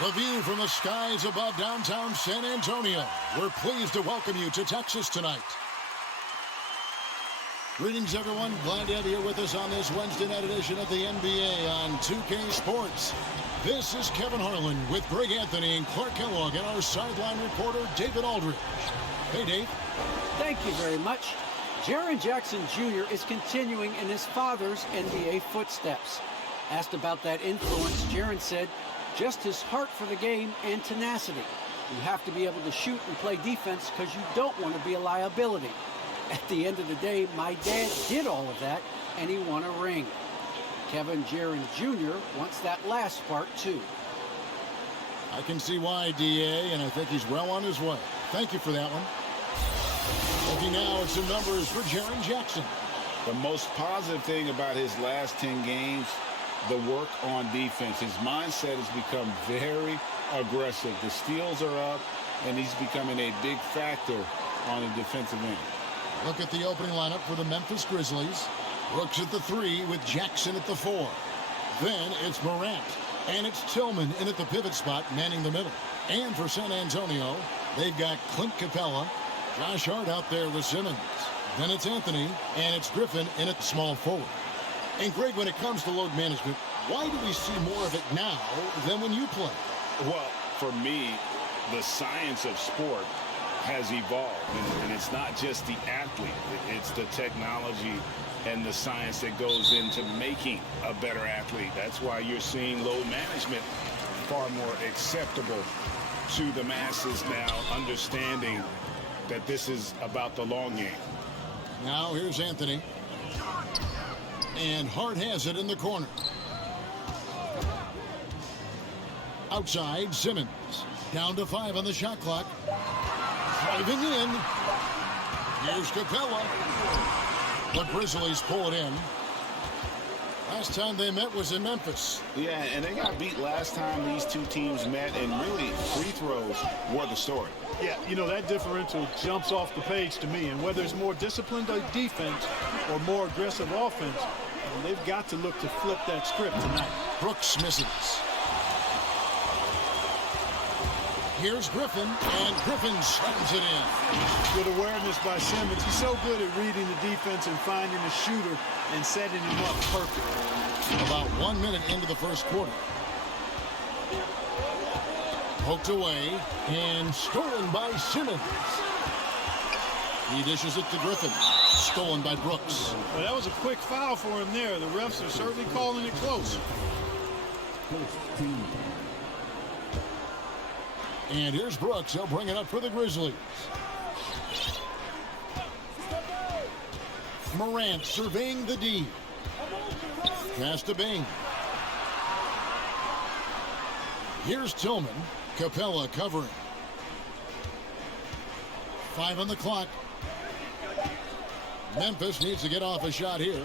The view from the skies above downtown San Antonio. We're pleased to welcome you to Texas tonight. Greetings, everyone. Glad to have you here with us on this Wednesday night edition of the NBA on 2K Sports. This is Kevin Harlan with Greg Anthony and Clark Kellogg and our sideline reporter, David Aldridge. Hey, Dave. Thank you very much. Jaren Jackson Jr. is continuing in his father's NBA footsteps. Asked about that influence, Jaren said, just his heart for the game and tenacity. You have to be able to shoot and play defense because you don't want to be a liability. At the end of the day, my dad did all of that, and he won a ring. Kevin Jaren Jr. wants that last part, too. I can see why, DA, and I think he's well on his way. Thank you for that one. Looking now at some numbers for Jaren Jackson. The most positive thing about his last 10 games, the work on defense. His mindset has become very aggressive. The steals are up, and he's becoming a big factor on the defensive end. Look at the opening lineup for the Memphis Grizzlies. Brooks at the 3 with Jackson at the 4. Then it's Morant, and it's Tillman in at the pivot spot, manning the middle. And for San Antonio, they've got Clint Capella, Josh Hart out there with Simmons. Then it's Anthony, and it's Griffin in at the small forward. And Greg, when it comes to load management, why do we see more of it now than when you play? Well, for me, the science of sport has evolved, and it's not just the athlete. It's the technology and the science that goes into making a better athlete. That's why you're seeing load management far more acceptable to the masses now, understanding that this is about the long game. Now here's Anthony. And Hart has it in the corner. Outside, Simmons. Down to 5 on the shot clock. Driving in. Here's Capella. The Grizzlies pull it in. Last time they met was in Memphis. Yeah, and they got beat last time these two teams met, and really free throws were the story. Yeah, you know, that differential jumps off the page to me. And whether it's more disciplined defense or more aggressive offense, they've got to look to flip that script tonight. Brooks misses. Here's Griffin, and Griffin slams it in. Good awareness by Simmons. He's so good at reading the defense and finding the shooter and setting him up perfect. About 1 minute into the first quarter. Poked away and stolen by Simmons. He dishes it to Griffin. Stolen by Brooks. Well, that was a quick foul for him there. The refs are certainly calling it close. And here's Brooks. He'll bring it up for the Grizzlies. Morant surveying the D. Pass to Bing. Here's Tillman. Capella covering. 5 on the clock. Memphis needs to get off a shot here.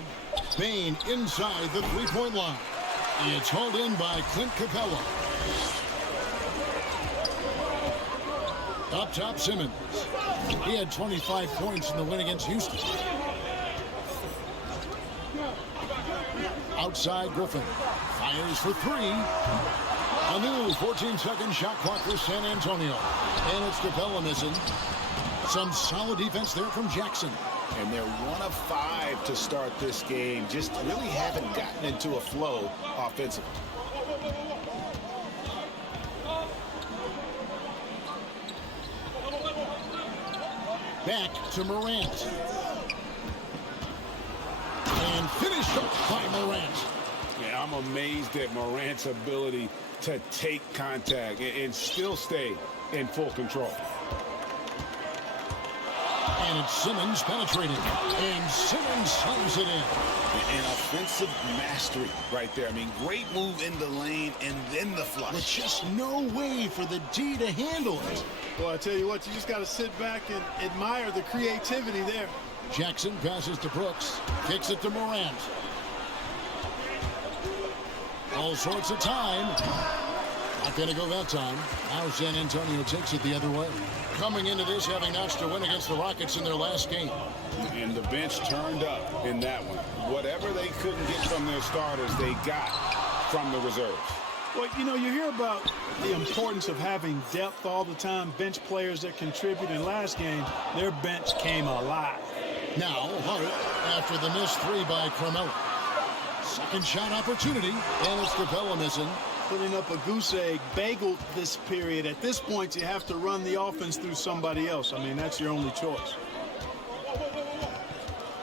Bain inside the three-point line. It's hauled in by Clint Capella. Up top, Simmons. He had 25 points in the win against Houston. Outside, Griffin. Fires for 3. A new 14-second shot clock for San Antonio. And it's Capella missing. Some solid defense there from Jackson. And they're 1 of 5 to start this game. Just really haven't gotten into a flow offensively. Back to Morant. And finished up by Morant. Yeah, I'm amazed at Morant's ability to take contact and still stay in full control. And it's Simmons penetrating. And Simmons slams it in. An offensive mastery right there. I mean, great move in the lane and then the flush. There's just no way for the D to handle it. Well, I tell you what, you just got to sit back and admire the creativity there. Jackson passes to Brooks. Kicks it to Morant. All sorts of time. Not going to go that time. Now San Antonio takes it the other way. Coming into this, having notched a win against the Rockets in their last game. And the bench turned up in that one. Whatever they couldn't get from their starters, they got from the reserves. Well, you know, you hear about the importance of having depth all the time, bench players that contribute. In last game, their bench came alive. Now, Hart after the missed three by Carmelo. Second shot opportunity, and it's Capella missing. Putting up a goose egg, bageled this period. At this point, you have to run the offense through somebody else. I mean, that's your only choice.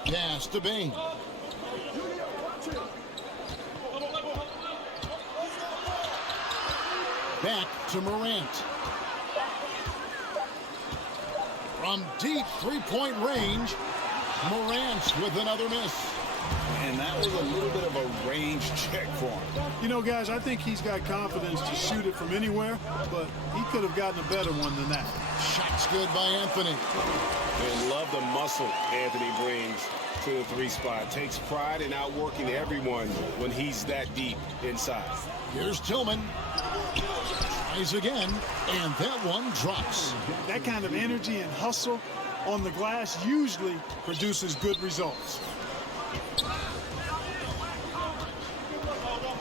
Pass to Bain. Back to Morant. From deep three-point range, Morant with another miss. And that was a little bit of a range check for him. You know, guys, I think he's got confidence to shoot it from anywhere, but he could have gotten a better one than that. Shot's good by Anthony. And love the muscle Anthony brings to the three spot. Takes pride in outworking everyone when he's that deep inside. Here's Tillman. Tries again, and that one drops. That kind of energy and hustle on the glass usually produces good results.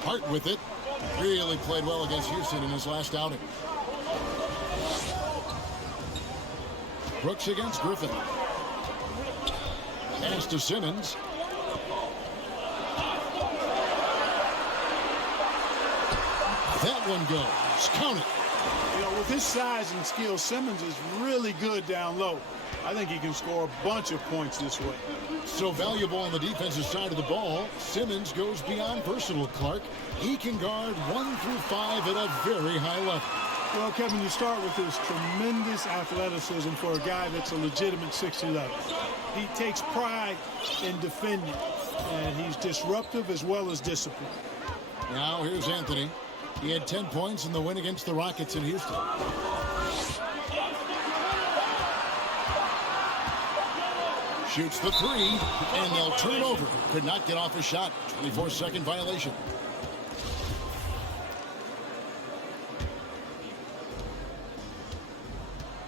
Hart with it. Really played well against Houston in his last outing. Brooks against Griffin. Pass to Simmons. That one goes. Count it. You know, with his size and skill, Simmons is really good down low. I think he can score a bunch of points this way. So valuable on the defensive side of the ball, Simmons goes beyond personal, Clark. He can guard 1 through 5 at a very high level. Well, Kevin, you start with his tremendous athleticism for a guy that's a legitimate 6'11". He takes pride in defending, and he's disruptive as well as disciplined. Now here's Anthony. He had 10 points in the win against the Rockets in Houston. Shoots the three, and they'll turn over. Could not get off a shot. 24-second violation.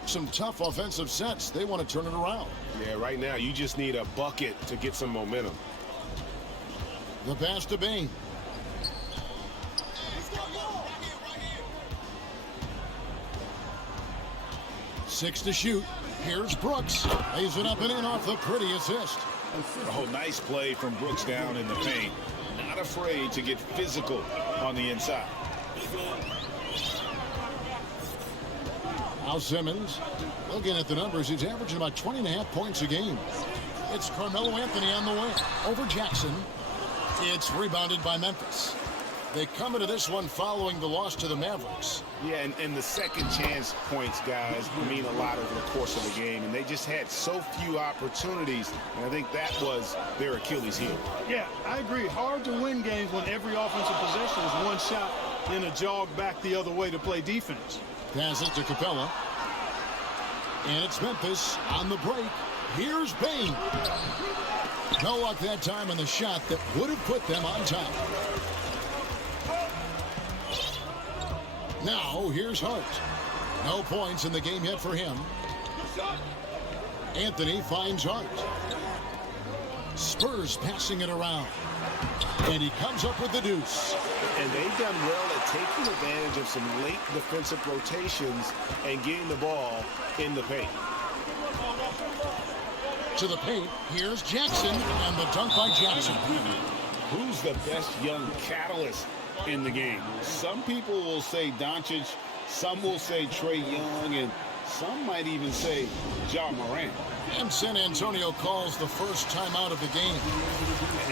Some tough offensive sets. They want to turn it around. Yeah, right now you just need a bucket to get some momentum. The pass to Bain. Six to shoot. Here's Brooks. Lays it up and in off the pretty assist. Oh, nice play from Brooks down in the paint. Not afraid to get physical on the inside. Now Simmons, looking at the numbers, he's averaging about 20.5 points a game. It's Carmelo Anthony on the way. Over Jackson. It's rebounded by Memphis. They come into this one following the loss to the Mavericks. Yeah, and the second chance points, guys, mean a lot over the course of the game. And they just had so few opportunities. And I think that was their Achilles heel. Yeah, I agree. Hard to win games when every offensive possession is one shot, then a jog back the other way to play defense. Pass it to Capella. And it's Memphis on the break. Here's Bain. No luck that time on the shot that would have put them on top. Now, here's Hart. No points in the game yet for him. Anthony finds Hart. Spurs passing it around. And he comes up with the deuce. And they've done well at taking advantage of some late defensive rotations and getting the ball in the paint. To the paint, here's Jackson, and the dunk by Jackson. Who's the best young catalyst in the game? Some people will say Doncic, some will say Trae Young, and some might even say Ja Morant. And San Antonio calls the first timeout of the game.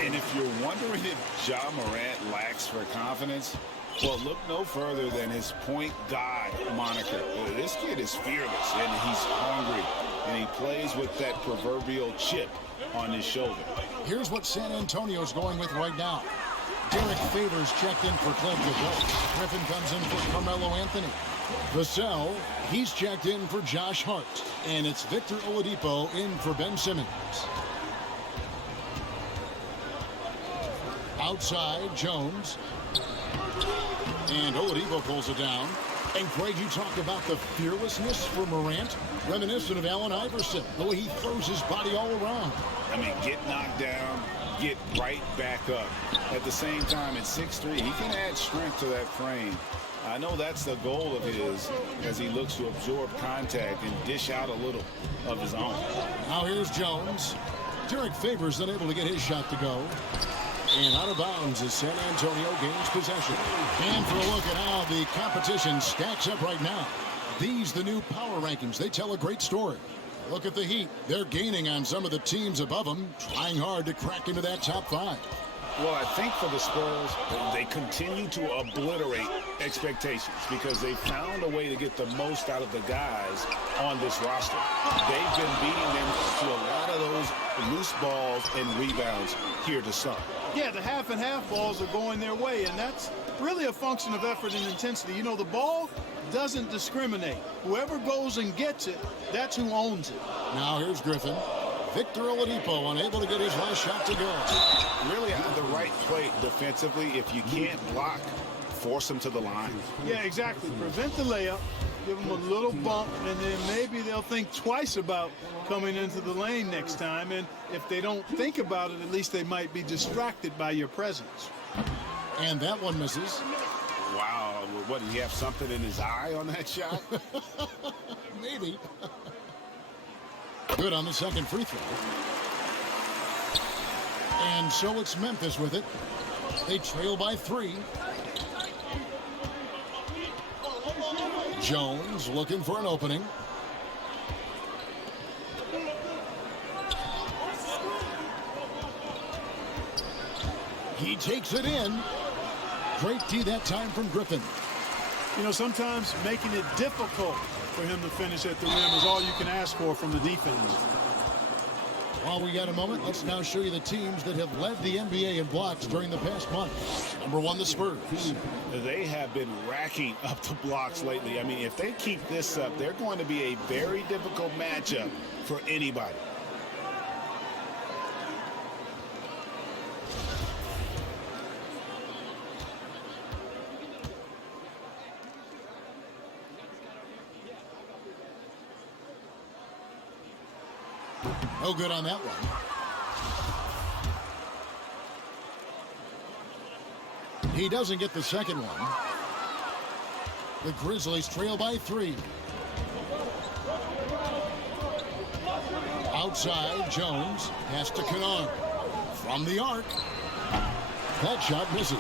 And if you're wondering if Ja Morant lacks for confidence, well, look no further than his point guard moniker. This kid is fearless, and he's hungry, and he plays with that proverbial chip on his shoulder. Here's what San Antonio's going with right now. Derek Favors checked in for Clint Capella. Griffin comes in for Carmelo Anthony. Vassell, he's checked in for Josh Hart. And it's Victor Oladipo in for Ben Simmons. Outside, Jones. And Oladipo pulls it down. And Craig, you talk about the fearlessness for Morant, reminiscent of Allen Iverson, the way he throws his body all around. I mean, get knocked down, get right back up. At the same time, at 6'3", he can add strength to that frame. I know that's the goal of his as he looks to absorb contact and dish out a little of his own. Now here's Jones. Derek Favors unable to get his shot to go. And out of bounds as San Antonio gains possession. And for a look at how the competition stacks up right now. These, the new power rankings, they tell a great story. Look at the Heat. They're gaining on some of the teams above them, trying hard to crack into that top 5. Well, I think for the Spurs, they continue to obliterate expectations because they found a way to get the most out of the guys on this roster. They've been beating them to a lot of those loose balls and rebounds here to start. Yeah, the half and half balls are going their way, and that's really a function of effort and intensity. You know, the ball doesn't discriminate. Whoever goes and gets it, that's who owns it. Now here's Griffin. Victor Oladipo unable to get his last shot to go. Really at the right play defensively. If you can't block, force them to the line. Yeah, exactly. Prevent the layup, give them a little bump, and then maybe they'll think twice about coming into the lane next time. And if they don't think about it, at least they might be distracted by your presence. And that one misses. Wow. What, did he have something in his eye on that shot? Maybe. Good on the second free throw. And so it's Memphis with it. They trail by 3. Jones looking for an opening. He takes it in. Great D that time from Griffin. You know, sometimes making it difficult for him to finish at the rim is all you can ask for from the defense. While we got a moment, let's now show you the teams that have led the NBA in blocks during the past month. Number 1, the Spurs. They have been racking up the blocks lately. I mean, if they keep this up, they're going to be a very difficult matchup for anybody. No good on that one. He doesn't get the second one. The Grizzlies trail by 3. Outside, Jones pass to Kennard. From the arc. That shot misses.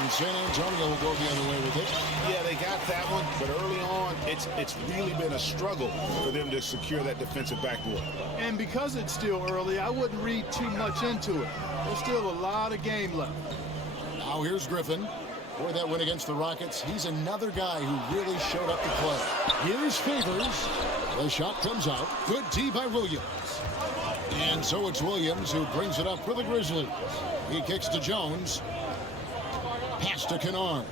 And San Antonio will go the other way with it. Yeah, they got that one, but early on, it's really been a struggle for them to secure that defensive backboard. And because it's still early, I wouldn't read too much into it. There's still a lot of game left. Now here's Griffin. For that win against the Rockets, he's another guy who really showed up to play. Here's Favors. The shot comes out. Good D by Williams. And so it's Williams who brings it up for the Grizzlies. He kicks to Jones. Pass to Kennard.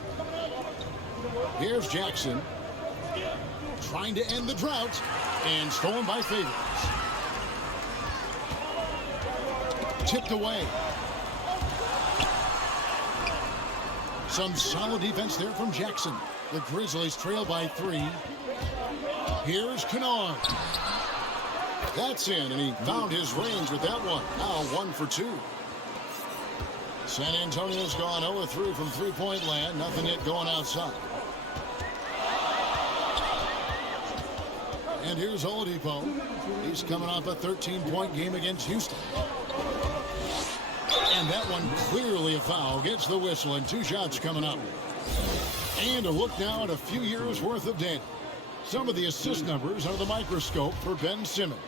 Here's Jackson. Trying to end the drought. And stolen by Favors. Tipped away. Some solid defense there from Jackson. The Grizzlies trail by 3. Here's Kennard. That's in, and he found his range with that one. Now 1 for 2. San Antonio's gone 0-3 from three-point land. Nothing yet going outside. And here's Oladipo. He's coming off a 13-point game against Houston. And that one clearly a foul. Gets the whistle, and 2 shots coming up. And a look now at a few years' worth of data. Some of the assist numbers under the microscope for Ben Simmons.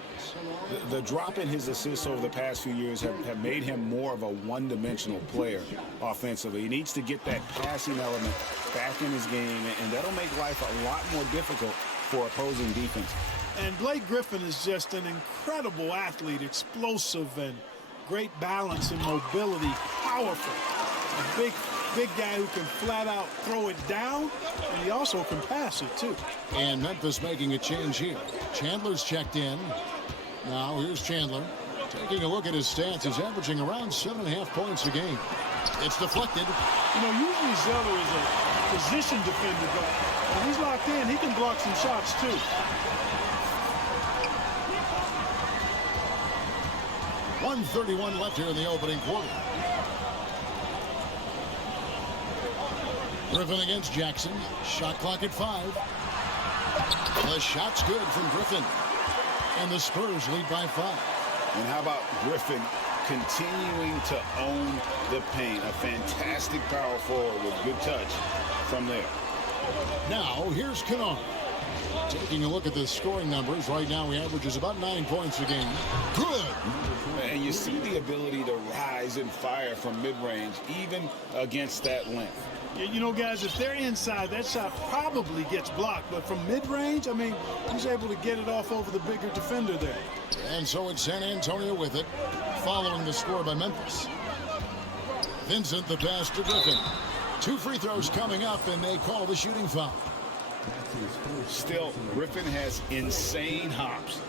The drop in his assists over the past few years have made him more of a one-dimensional player offensively. He needs to get that passing element back in his game, and that'll make life a lot more difficult for opposing defense. And Blake Griffin is just an incredible athlete, explosive and great balance and mobility, powerful. A big guy who can flat out throw it down, and he also can pass it too. And Memphis making a change here. Chandler's checked in. Now here's Chandler. Taking a look at his stats, he's averaging around 7.5 points a game. It's deflected. You know, usually Zeller is a position defender, but when he's locked in, he can block some shots too. 1:31 left here in the opening quarter. Griffin against Jackson. Shot clock at 5. The shot's good from Griffin. And the Spurs lead by 5. And how about Griffin continuing to own the paint? A fantastic power forward with good touch from there. Now, here's Kennard. Taking a look at the scoring numbers, right now he averages about 9 points a game. Good! And you see the ability to rise and fire from mid-range, even against that length. You know, guys, if they're inside, that shot probably gets blocked. But from mid-range, I mean, he's able to get it off over the bigger defender there. And so it's San Antonio with it, following the score by Memphis. Vincent the pass to Griffin. 2 free throws coming up, and they call the shooting foul. Still, Griffin has insane hops.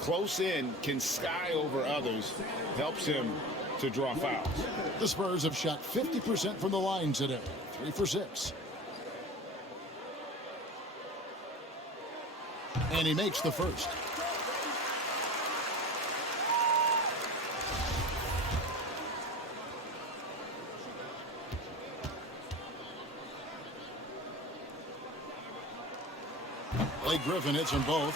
Close in, can sky over others, helps him to draw fouls. The Spurs have shot 50% from the line today. 3 for 6. And he makes the first. Blake Griffin hits them both.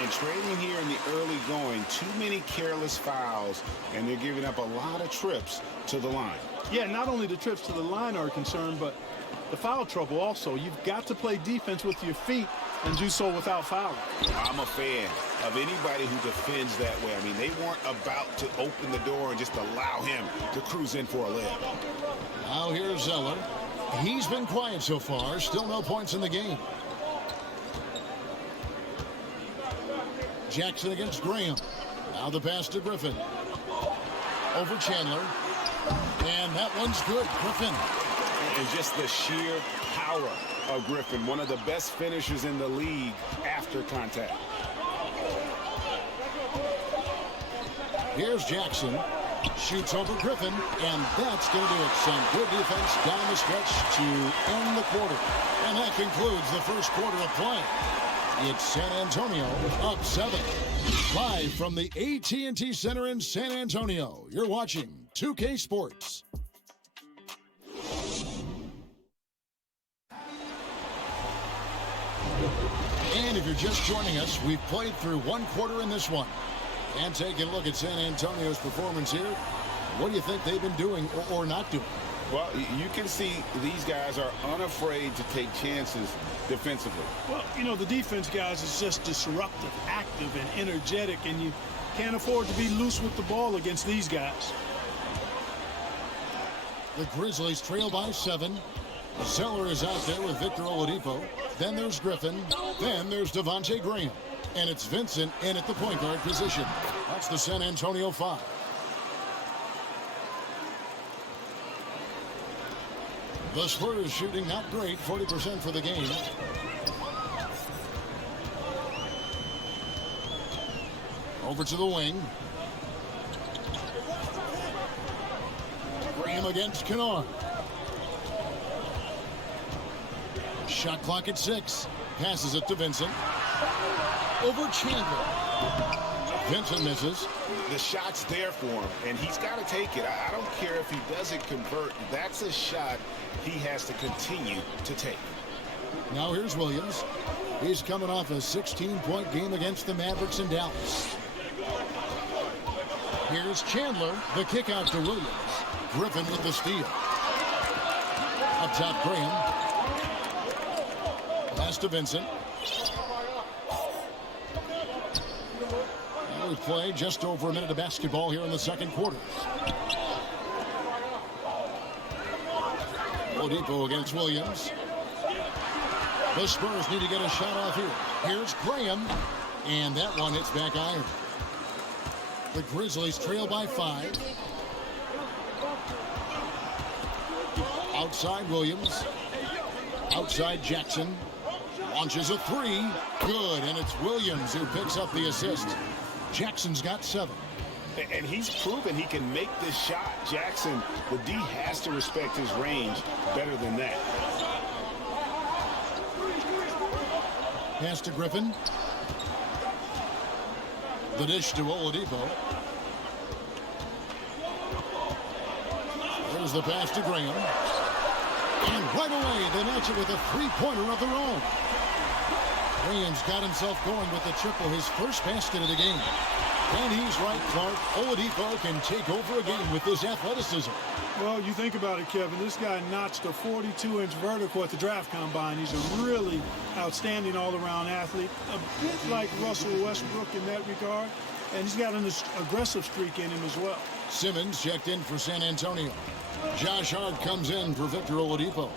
And trading here in the early going, too many careless fouls, and they're giving up a lot of trips to the line. Yeah, not only the trips to the line are a concern, but the foul trouble also. You've got to play defense with your feet and do so without fouling. I'm a fan of anybody who defends that way. I mean, they weren't about to open the door and just allow him to cruise in for a layup. Now here's Zeller. He's been quiet so far. Still no points in the game. Jackson against Graham. Now the pass to Griffin. Over Chandler. And that one's good. Griffin. And just the sheer power of Griffin. One of the best finishers in the league after contact. Here's Jackson. Shoots over Griffin. And that's going to do it. Some good defense down the stretch to end the quarter. And that concludes the first quarter of play. It's San Antonio up 7. Live from the AT&T Center in San Antonio, you're watching 2K Sports. And if you're just joining us, we've played through 1 quarter in this one. And taking a look at San Antonio's performance here, what do you think they've been doing or not doing? Well, you can see these guys are unafraid to take chances defensively. Well, you know, the defense, guys, is just disruptive, active, and energetic, and you can't afford to be loose with the ball against these guys. The Grizzlies trail by 7. Zeller is out there with Victor Oladipo. Then there's Griffin. Then there's Devontae Graham. And it's Vincent in at the point guard position. That's the San Antonio 5. The Spurs shooting not great, 40% for the game. Over to the wing. Graham against Kennard. Shot clock at 6. Passes it to Vincent. Over Chandler. Vincent misses. The shot's there for him, and he's got to take it. I don't care if he doesn't convert. That's a shot he has to continue to take. Now here's Williams. He's coming off a 16-point game against the Mavericks in Dallas. Here's Chandler. The kick out to Williams. Griffin with the steal. Up top, Graham. Pass to Vincent. Now we play just over a minute of basketball here in the second quarter. Oladipo against Williams. The Spurs need to get a shot off here. Here's Graham. And that one hits back iron. The Grizzlies trail by 5. Outside Williams. Outside Jackson. Launches a 3. Good. And it's Williams who picks up the assist. Jackson's got 7. And he's proven he can make this shot. Jackson, the D has to respect his range better than that. Pass to Griffin. The dish to Oladipo. Here's the pass to Graham. And right away, they match it with a three-pointer of their own. Graham's got himself going with the triple, his first basket of the game. And he's right, Clark. Oladipo can take over a game with his athleticism. Well, you think about it, Kevin. This guy notched a 42-inch vertical at the draft combine. He's a really outstanding all-around athlete, a bit like Russell Westbrook in that regard. And he's got an aggressive streak in him as well. Simmons checked in for San Antonio. Josh Hart comes in for Victor Oladipo.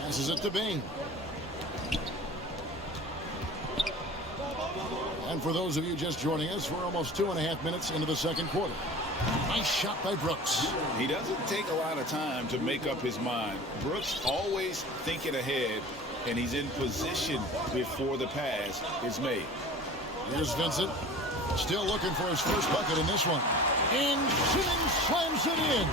Passes it to Bain. And for those of you just joining us, we're almost 2.5 minutes into the second quarter. Nice shot by Brooks. He doesn't take a lot of time to make up his mind. Brooks always thinking ahead, and he's in position before the pass is made. Here's Vincent. Still looking for his first bucket in this one. And Simmons slams it in.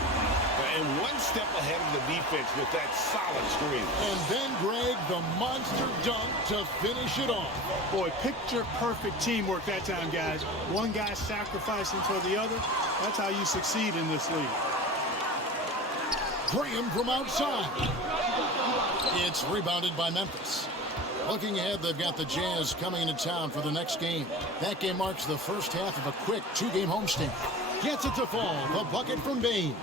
And one step ahead of the defense with that solid screen. And then, Greg, the monster dunk to finish it off. Boy, picture-perfect teamwork that time, guys. One guy sacrificing for the other. That's how you succeed in this league. Graham from outside. It's rebounded by Memphis. Looking ahead, they've got the Jazz coming into town for the next game. That game marks the first half of a quick two-game homestand. Gets it to fall. The bucket from Bain.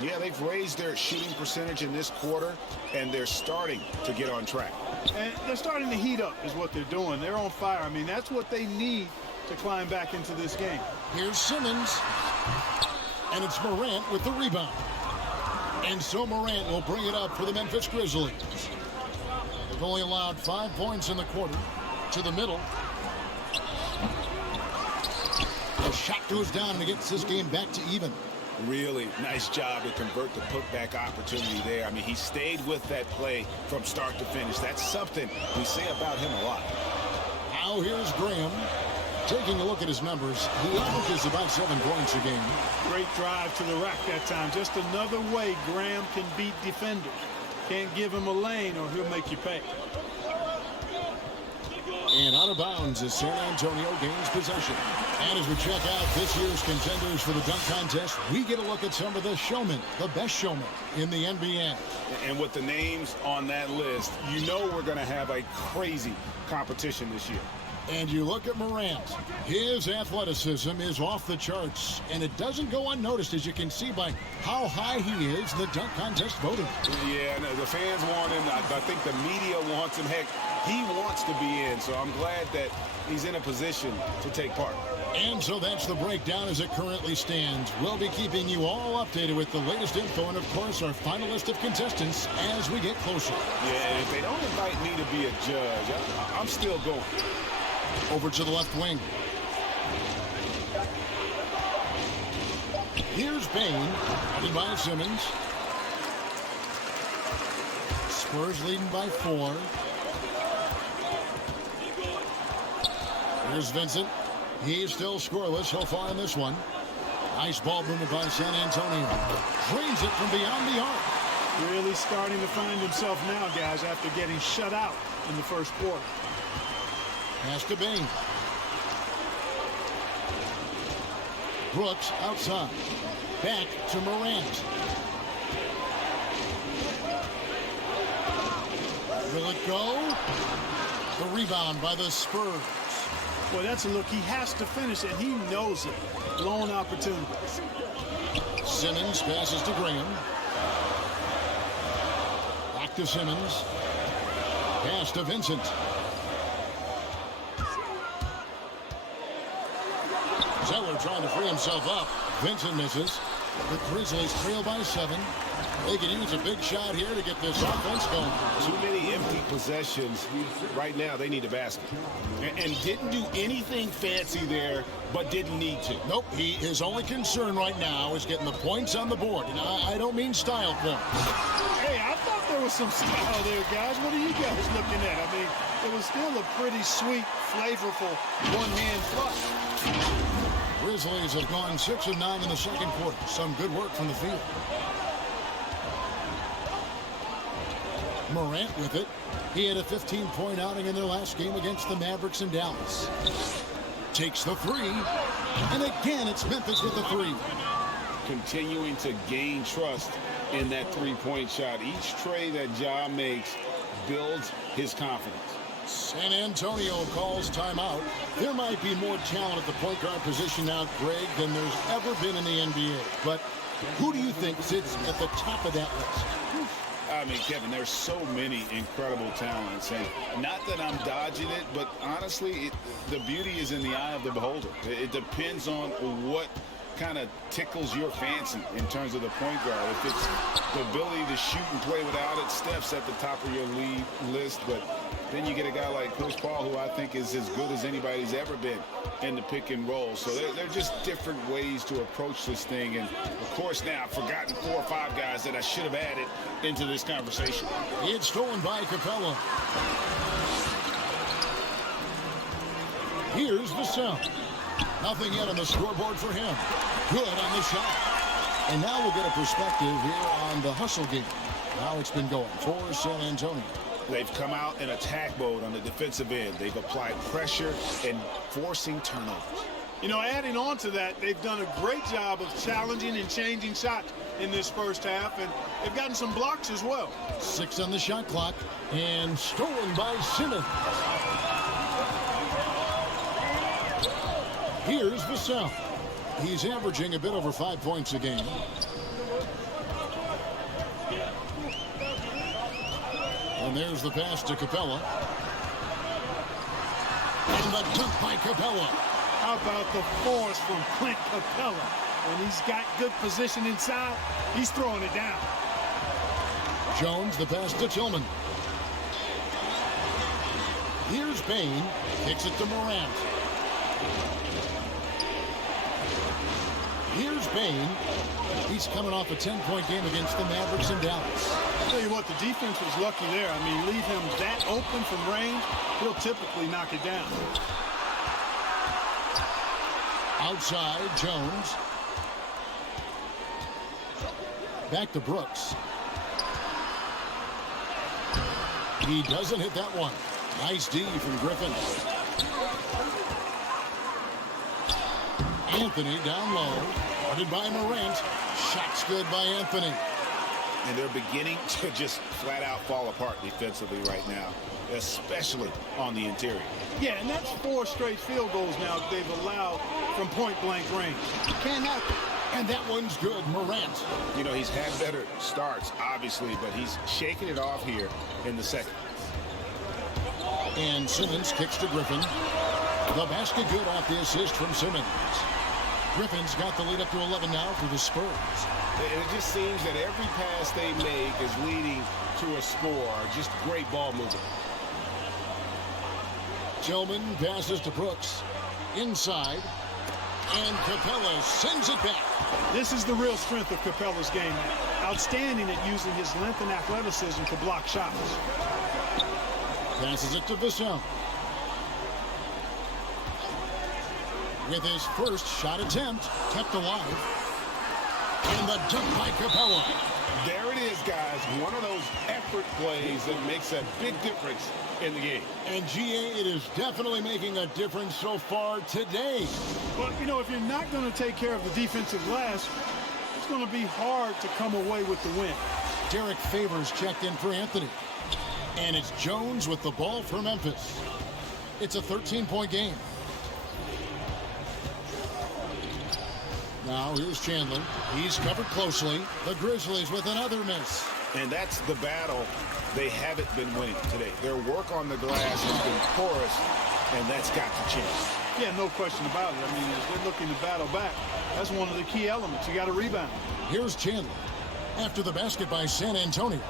Yeah, they've raised their shooting percentage in this quarter, and they're starting to get on track. And they're starting to heat up is what they're doing. They're on fire. I mean, that's what they need to climb back into this game. Here's Simmons. And it's Morant with the rebound. And so Morant will bring it up for the Memphis Grizzlies. They've only allowed 5 points in the quarter. To the middle. The shot goes down and it gets this game back to even. Really nice job to convert the putback opportunity there. I mean, he stayed with that play from start to finish. That's something we say about him a lot. Now here's Graham. Taking a look at his numbers, he averages about 7 points a game. Great drive to the rack that time. Just another way Graham can beat defenders. Can't give him a lane or he'll make you pay. And out of bounds as San Antonio gains possession. And as we check out this year's contenders for the dunk contest, we get a look at some of the showmen, the best showmen in the NBA. And with the names on that list, you know we're going to have a crazy competition this year. And you look at Morant. His athleticism is off the charts. And it doesn't go unnoticed, as you can see by how high he is in the dunk contest voting. Yeah, no, the fans want him. I think the media wants him. Heck, he wants to be in. So I'm glad that he's in a position to take part. And so that's the breakdown as it currently stands. We'll be keeping you all updated with the latest info and, of course, our final list of contestants as we get closer. Yeah, if they don't invite me to be a judge, I'm still going. Over to the left wing. Here's Bain, headed by Simmons. Spurs leading by 4. Here's Vincent. He's still scoreless so far in this one. Nice ball movement by San Antonio. Drains it from beyond the arc. Really starting to find himself now, guys, after getting shut out in the first quarter. Pass to Bain. Brooks outside. Back to Morant. Will it go? The rebound by the Spurs. Boy, that's a look. He has to finish it. He knows it. Blown opportunity. Simmons passes to Graham. Back to Simmons. Pass to Vincent. Zeller trying to free himself up. Vincent misses. The Grizzlies trail by 7. They can use a big shot here to get this offense going. Too many empty possessions. Right now, they need a basket. And didn't do anything fancy there, but didn't need to. Nope, his only concern right now is getting the points on the board. And I don't mean style points. Hey, I thought there was some style there, guys. What are you guys looking at? I mean, it was still a pretty sweet, flavorful one-hand flush. Grizzlies have gone 6 of 9 in the second quarter. Some good work from the field. Morant with it. He had a 15-point outing in their last game against the Mavericks in Dallas. Takes the 3. And again, it's Memphis with the 3. Continuing to gain trust in that three-point shot. Each tray that Ja makes builds his confidence. San Antonio calls timeout. There might be more talent at the point guard position now, Greg, than there's ever been in the NBA. But who do you think sits at the top of that list? I mean, Kevin, there's so many incredible talents. And not that I'm dodging it, but honestly, the beauty is in the eye of the beholder. It depends on what kind of tickles your fancy in terms of the point guard. If it's the ability to shoot and play without it, Steph's at the top of your league list. But then you get a guy like Chris Paul, who I think is as good as anybody's ever been in the pick and roll. So they're just different ways to approach this thing. And, of course, now I've forgotten 4 or 5 guys that I should have added into this conversation. It's stolen by Capella. Here's Vassell. Nothing yet on the scoreboard for him. Good on the shot. And now we'll get a perspective here on the hustle game. How it's been going for San Antonio. They've come out in attack mode on the defensive end. They've applied pressure and forcing turnovers. You know, adding on to that, they've done a great job of challenging and changing shots in this first half, and they've gotten some blocks as well. 6 on the shot clock, and stolen by Simmons. Here's Vassell. He's averaging a bit over 5 points a game. And there's the pass to Capella. And the dunk by Capella. How about the force from Clint Capella? When he's got good position inside, he's throwing it down. Jones, the pass to Tillman. Here's Bain. Kicks it to Morant. Here's Bain. He's coming off a 10-point game against the Mavericks in Dallas. I'll tell you what, the defense was lucky there. I mean, leave him that open from range, he'll typically knock it down. Outside, Jones. Back to Brooks. He doesn't hit that one. Nice D from Griffin. Anthony down low. Guarded by Morant. Shot's good by Anthony. And they're beginning to just flat out fall apart defensively right now, especially on the interior. Yeah, and that's 4 straight field goals now that they've allowed from point-blank range. Can't happen. And that one's good, Morant. You know, he's had better starts, obviously, but he's shaking it off here in the second. And Simmons kicks to Griffin. The basket good off the assist from Simmons. Griffin's got the lead up to 11 now for the Spurs. And it just seems that every pass they make is leading to a score. Just great ball movement. Tillman passes to Brooks. Inside. And Capella sends it back. This is the real strength of Capella's game now. Outstanding at using his length and athleticism to block shots. Passes it to Vassell. With his first shot attempt, kept alive. And the dunk by Capella. There it is, guys. One of those effort plays that makes a big difference in the game. And GA, it is definitely making a difference so far today. Well, you know, if you're not going to take care of the defensive glass, it's going to be hard to come away with the win. Derek Favors checked in for Anthony. And it's Jones with the ball for Memphis. It's a 13-point game. Now here's Chandler. He's covered closely. The Grizzlies with another miss. And that's the battle they haven't been winning today. Their work on the glass has been porous, and that's got to change. Yeah, no question about it. I mean, as they're looking to battle back, that's one of the key elements. You got to rebound. Here's Chandler after the basket by San Antonio.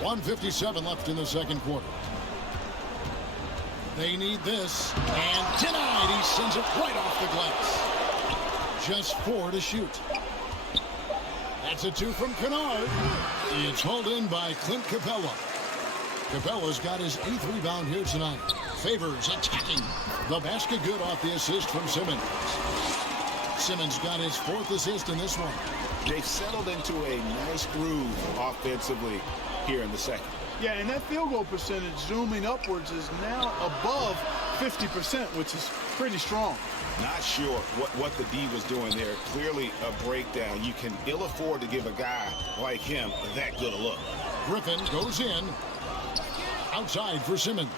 1:57 left in the second quarter. They need this, and denied. He sends it right off the glass. Just 4 to shoot. That's a 2 from Kennard. It's hauled in by Clint Capella. Capella's got his 8th rebound here tonight. Favors attacking. The basket good off the assist from Simmons. Simmons got his 4th assist in this one. They've settled into a nice groove offensively here in the second. Yeah, and that field goal percentage zooming upwards is now above 50%, which is pretty strong. Not sure what the D was doing there. Clearly a breakdown. You can ill afford to give a guy like him that good a look. Griffin goes in. Outside for Simmons.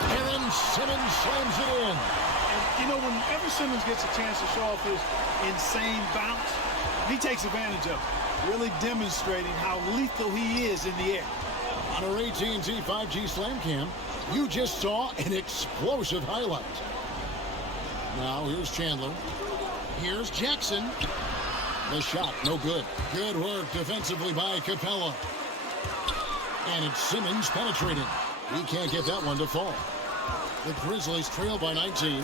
And then Simmons slams it in. And, you know, whenever Simmons gets a chance to show off his insane bounce, he takes advantage of it, really demonstrating how lethal he is in the air. On our AT&T 5G Slam Cam, you just saw an explosive highlight. Now here's Chandler. Here's Jackson. The shot, no good. Good work defensively by Capella. And it's Simmons penetrating. He can't get that one to fall. The Grizzlies trail by 19.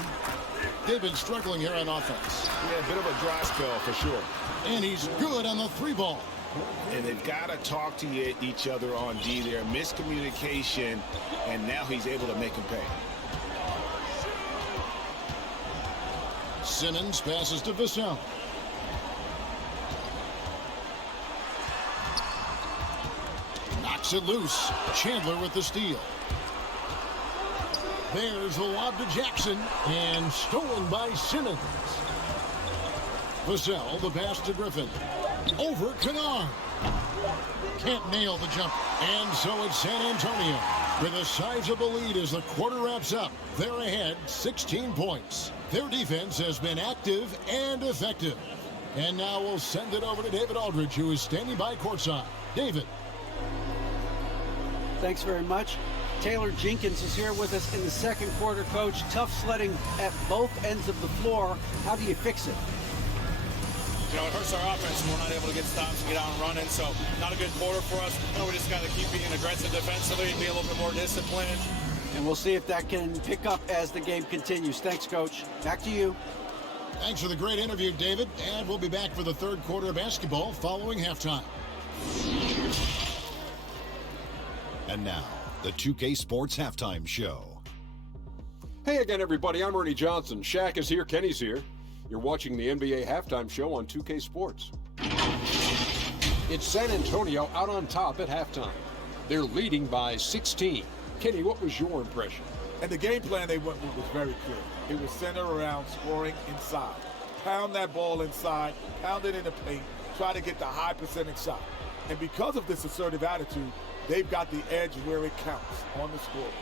They've been struggling here on offense. Yeah, a bit of a dry spell for sure. And he's good on the three ball. And they've got to talk to each other on D there. Miscommunication, and now he's able to make him pay. Simmons passes to Vassell. Knocks it loose. Chandler with the steal. There's the lob to Jackson, and stolen by Simmons. Vassell, the pass to Griffin. Over Kennard. Can't nail the jump. And so it's San Antonio with a sizable lead as the quarter wraps up. They're ahead 16 points. Their defense has been active and effective. And now we'll send it over to David Aldridge, who is standing by courtside. David. Thanks very much. Taylor Jenkins is here with us in the second quarter, Coach. Tough sledding at both ends of the floor. How do you fix it? You know, it hurts our offense when we're not able to get stops and get out and running. So not a good quarter for us. You know, we just got to keep being aggressive defensively and be a little bit more disciplined. And we'll see if that can pick up as the game continues. Thanks, Coach. Back to you. Thanks for the great interview, David. And we'll be back for the third quarter of basketball following halftime. And now, the 2K Sports Halftime Show. Hey again, everybody. I'm Ernie Johnson. Shaq is here. Kenny's here. You're watching the NBA Halftime Show on 2K Sports. It's San Antonio out on top at halftime. They're leading by 16. Kenny, what was your impression? And the game plan they went with was very clear. It was centered around scoring inside. Pound that ball inside, pound it in the paint, try to get the high percentage shot. And because of this assertive attitude, they've got the edge where it counts on the scoreboard.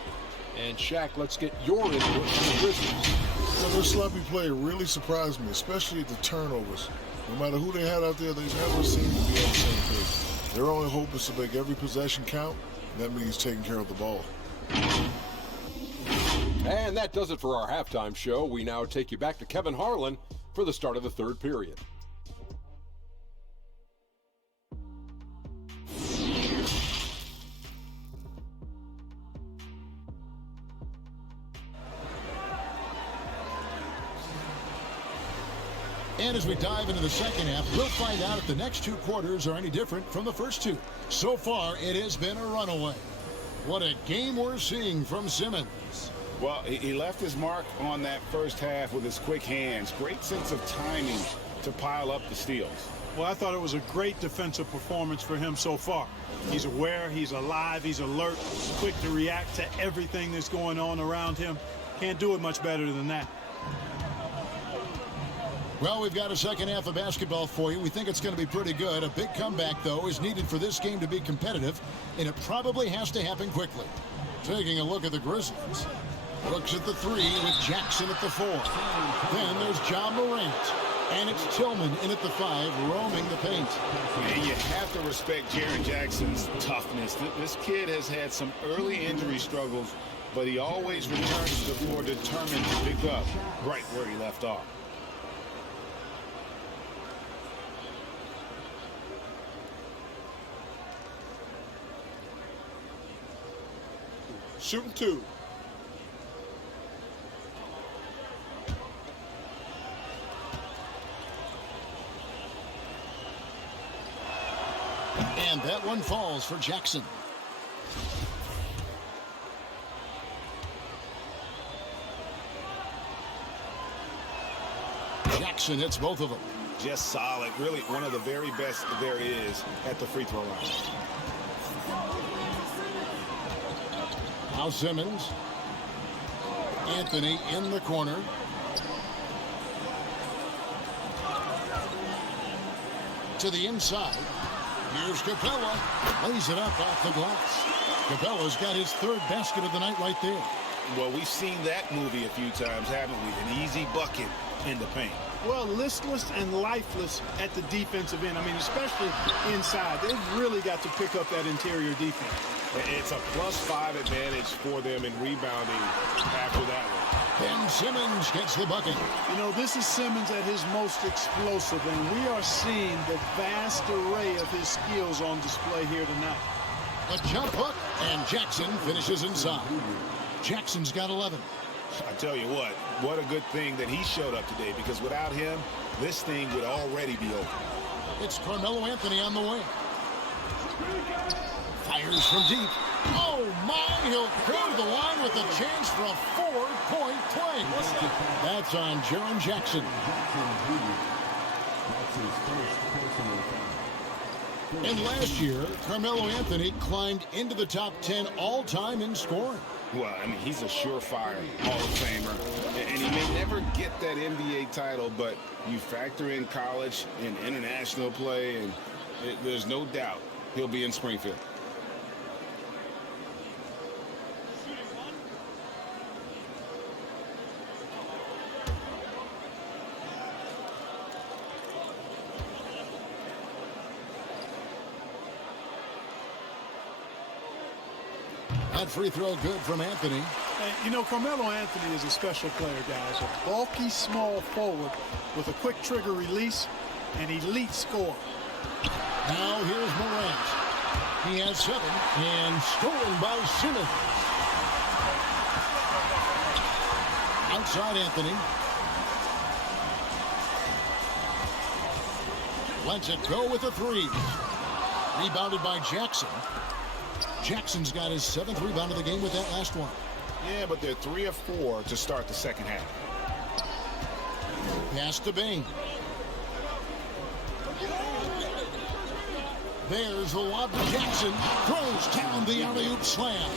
And Shaq, let's get your input on the Grizzlies. Well, their sloppy play really surprised me, especially at the turnovers. No matter who they had out there, they never seemed to be on the same page. Their only hope is to make every possession count, and that means taking care of the ball. And that does it for our halftime show. We now take you back to Kevin Harlan for the start of the third period. And as we dive into the second half, we'll find out if the next two quarters are any different from the first two. So far, it has been a runaway. What a game we're seeing from Simmons. Well, he left his mark on that first half with his quick hands. Great sense of timing to pile up the steals. Well, I thought it was a great defensive performance for him so far. He's aware, he's alive, he's alert, quick to react to everything that's going on around him. Can't do it much better than that. Well, we've got a second half of basketball for you. We think it's going to be pretty good. A big comeback, though, is needed for this game to be competitive, and it probably has to happen quickly. Taking a look at the Grizzlies. Looks at the three with Jackson at the 4. Then there's John Morant. And it's Tillman in at the 5, roaming the paint. And you have to respect Jaren Jackson's toughness. This kid has had some early injury struggles, but he always returns to the floor determined to pick up right where he left off. Shooting two. And that one falls for Jackson. Jackson hits both of them. Just solid. Really one of the very best there is at the free throw line. Now Simmons. Anthony in the corner. To the inside. Here's Capella. Lays it up off the glass. Capella's got his third basket of the night right there. Well, we've seen that movie a few times, haven't we? An easy bucket in the paint. Well, listless and lifeless at the defensive end. I mean, especially inside. They've really got to pick up that interior defense. It's a +5 advantage for them in rebounding after that one. And Simmons gets the bucket. You know, this is Simmons at his most explosive, and we are seeing the vast array of his skills on display here tonight. A jump hook, and Jackson finishes inside. Jackson's got 11. I tell you what a good thing that he showed up today, because without him, this thing would already be over. It's Carmelo Anthony on the wing. Fires from deep. Oh, my, he'll go to the line with a chance for a 4-point play. That's on Jaren Jackson. And last year, Carmelo Anthony climbed into the top 10 all-time in scoring. Well, I mean, he's a surefire Hall of Famer, and he may never get that NBA title, but you factor in college and international play, and there's no doubt he'll be in Springfield. That free throw good from Anthony. You know, Carmelo Anthony is a special player, guys. A bulky, small forward with a quick trigger release and elite score. Now here's Morant. He has 7 and stolen by Simmons. Outside Anthony. Lets it go with a 3. Rebounded by Jackson. Jackson's got his 7th rebound of the game with that last one. Yeah, but they're 3 of 4 to start the second half. Pass to Bain. There's the lob to Jackson. Throws down the alley-oop slam.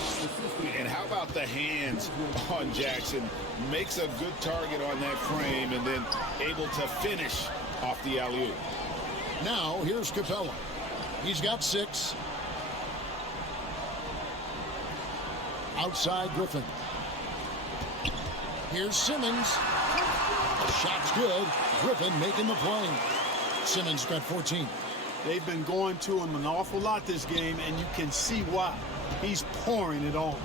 And how about the hands on Jackson? Makes a good target on that frame and then able to finish off the alley-oop. Now here's Capella. He's got 6. Outside Griffin. Here's Simmons. Shot's good. Griffin making the play. Simmons got 14. They've been going to him an awful lot this game, and you can see why. He's pouring it on.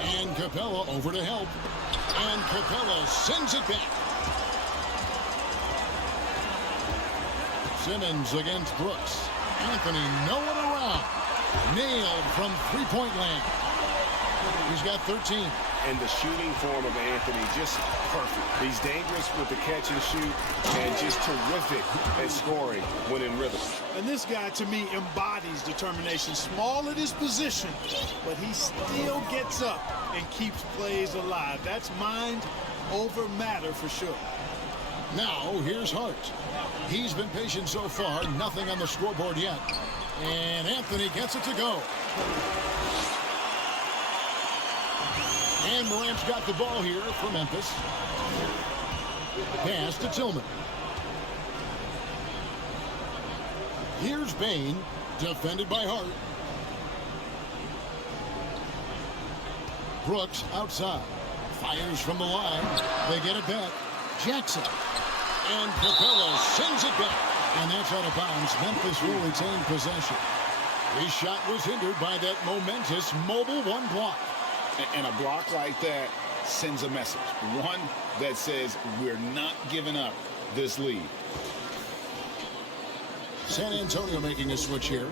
And Capella over to help. And Capella sends it back. Simmons against Brooks. Anthony nowhere around. Nailed from three-point land. He's got 13. And the shooting form of Anthony, just perfect. He's dangerous with the catch and shoot and just terrific at scoring when in rhythm. And this guy, to me, embodies determination. Small at his position, but he still gets up and keeps plays alive. That's mind over matter for sure. Now, here's Hart. He's been patient so far. Nothing on the scoreboard yet. And Anthony gets it to go. And Morant's got the ball here for Memphis. Pass to Tillman. Here's Bain, defended by Hart. Brooks outside. Fires from the line. They get it back. Jackson. And Capella sends it back. And that's out of bounds. Memphis will retain possession. His shot was hindered by that momentous mobile 1 block. And a block like that sends a message. One that says we're not giving up this lead. San Antonio making a switch here.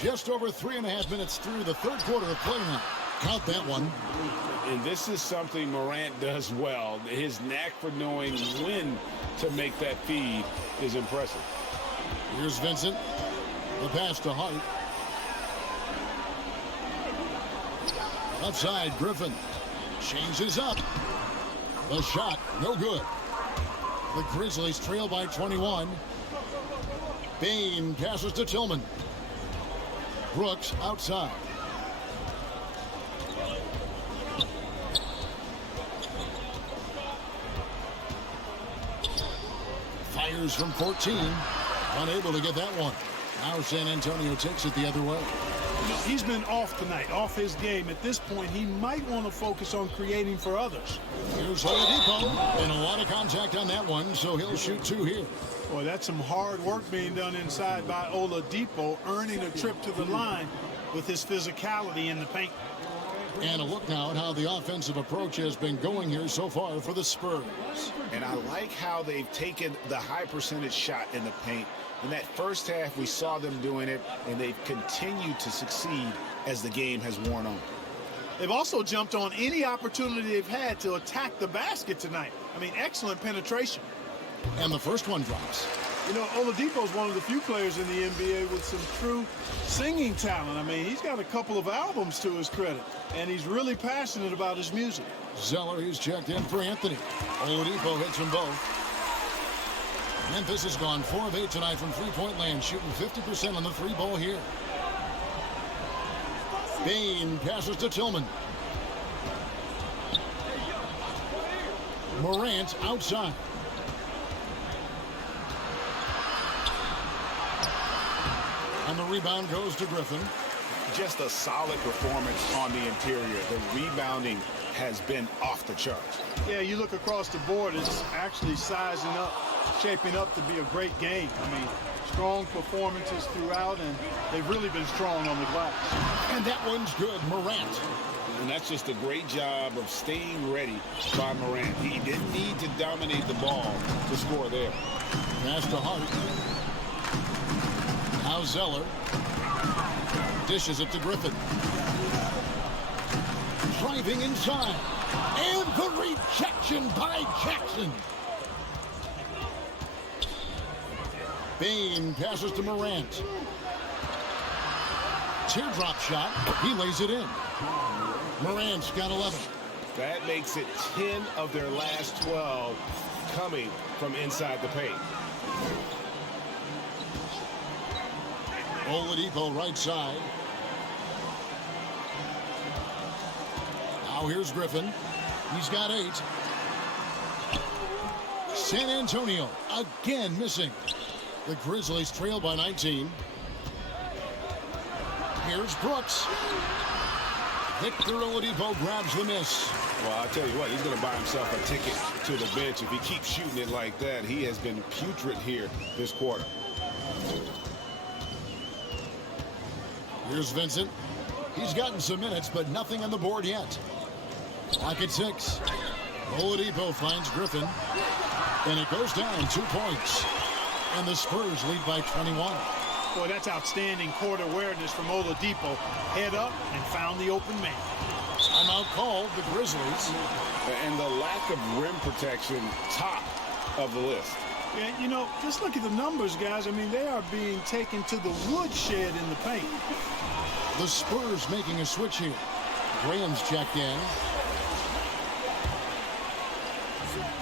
Just over 3.5 minutes through the third quarter of play now. Count that one. And this is something Morant does well. His knack for knowing when to make that feed is impressive. Here's Vincent. The pass to Hart. Outside Griffin. Changes up. The shot, no good. The Grizzlies trail by 21. Bain passes to Tillman. Brooks outside. Fires from 14. Unable to get that one. Now San Antonio takes it the other way. He's been off tonight, off his game. At this point, he might want to focus on creating for others. Here's Oladipo. And a lot of contact on that one, so he'll shoot 2 here. Boy, that's some hard work being done inside by Oladipo, earning a trip to the line with his physicality in the paint. And a look now at how the offensive approach has been going here so far for the Spurs. And I like how they've taken the high percentage shot in the paint. In that first half, we saw them doing it, and they've continued to succeed as the game has worn on. They've also jumped on any opportunity they've had to attack the basket tonight. I mean, excellent penetration. And the first one drops. You know, Oladipo is one of the few players in the NBA with some true singing talent. I mean, he's got a couple of albums to his credit, and he's really passionate about his music. Zeller is checked in for Anthony. Oladipo hits them both. Memphis has gone 4 of 8 tonight from three-point land, shooting 50% on the 3-ball here. Bain passes to Tillman. Morant outside. And the rebound goes to Griffin. Just a solid performance on the interior. The rebounding has been off the charts. Yeah, you look across the board, it's actually sizing up, shaping up to be a great game. I mean, strong performances throughout, and they've really been strong on the glass. And that one's good, Morant. And that's just a great job of staying ready by Morant. He didn't need to dominate the ball to score there. Pass to Hart. Now Zeller dishes it to Griffin. Driving inside. And the rejection by Jackson. Bain passes to Morant. Teardrop shot. He lays it in. Morant's got 11. That makes it 10 of their last 12 coming from inside the paint. Oladipo right side. Now here's Griffin. He's got 8. San Antonio again missing. The Grizzlies trail by 19. Here's Brooks. Victor Oladipo grabs the miss. Well, I'll tell you what, he's going to buy himself a ticket to the bench. If he keeps shooting it like that, he has been putrid here this quarter. Here's Vincent. He's gotten some minutes, but nothing on the board yet. Clock at 6. Oladipo finds Griffin. And it goes down 2 points. And the Spurs lead by 21. Boy, that's outstanding court awareness from Oladipo. Head up and found the open man. Timeout called, the Grizzlies. And the lack of rim protection, top of the list. Yeah, you know, just look at the numbers, guys. I mean, they are being taken to the woodshed in the paint. The Spurs making a switch here. Graham's checked in.